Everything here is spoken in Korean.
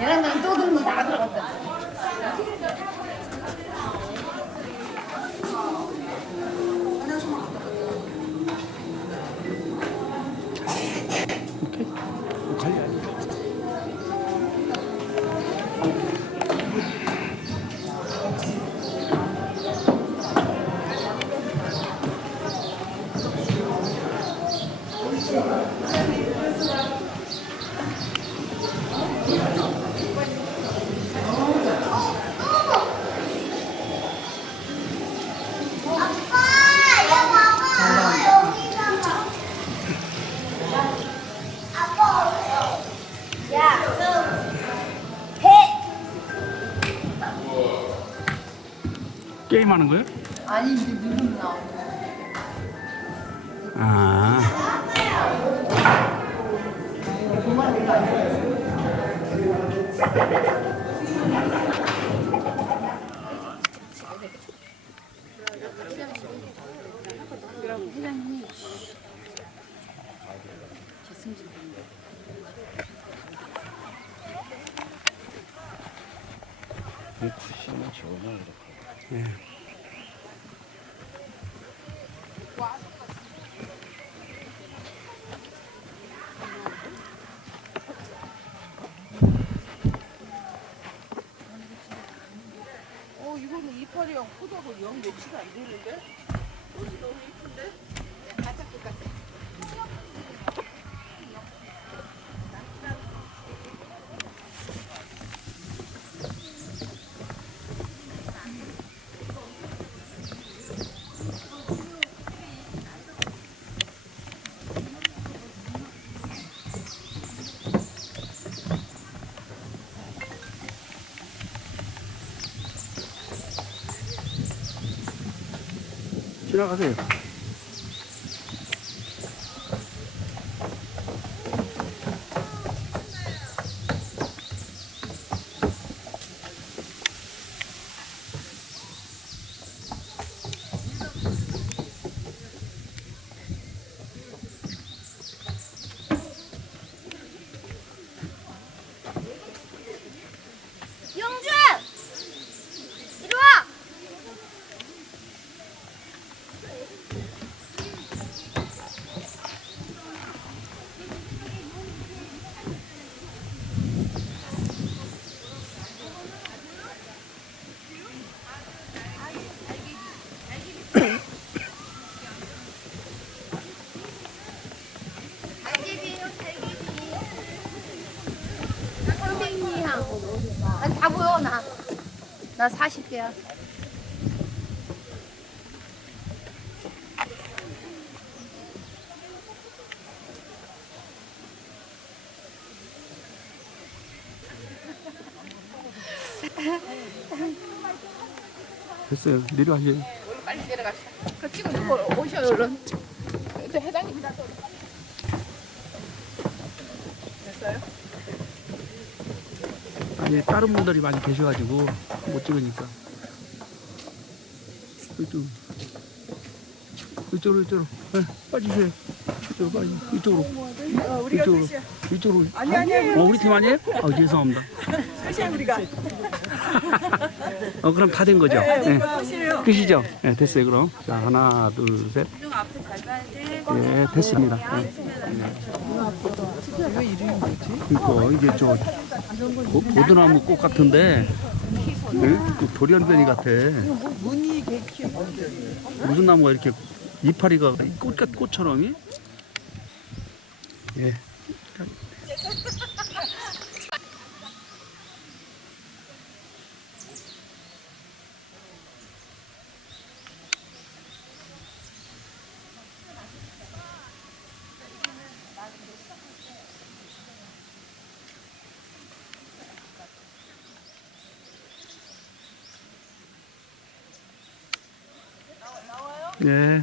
계란은 또 들면 다 들어갔다. 오케이. 관리. 게임하는 거예요? 아니 이제 누르면 나오고. 아. 회장님이 재승진 굿이면 전혀 이렇게. 예. 이거는 이파리랑 포도하고 영 매치가 안 되는데? 옷이 너무 이쁜데? 가짜 똑같아. 지나가세요. 영주! 이리 와! 달개비요, 달개비. 선생님하고 다 보여, 나. 나 40대야. 됐어요. 내려가세요. 빨리 내려갑시다. 그 찍어주고 오셔 얼른. 저 회장님 다 또. 됐어요? 아니 다른 분들이 많이 계셔가지고 못 찍으니까. 이쪽으로. 네, 빠지세요. 이쪽으로 빠지. 이쪽으로. 우리가 이쪽으로. 끝이야. 이쪽으로. 아니, 우리 팀 아니에요? 죄송합니다. 끝이야, 우리가. 그럼 다 된 거죠? 네. 끝이에요. 끝이죠? 네, 됐어요, 그럼. 자, 하나, 둘, 셋. 네, 됐습니다. 네. 이거 이름이 뭐지? 이거, 이게 보드나무 꽃 같은데, 네? 돌연변이 같아. 무늬 개키 무슨 나무가 이렇게 이파리가 꽃처럼이? 예. 예.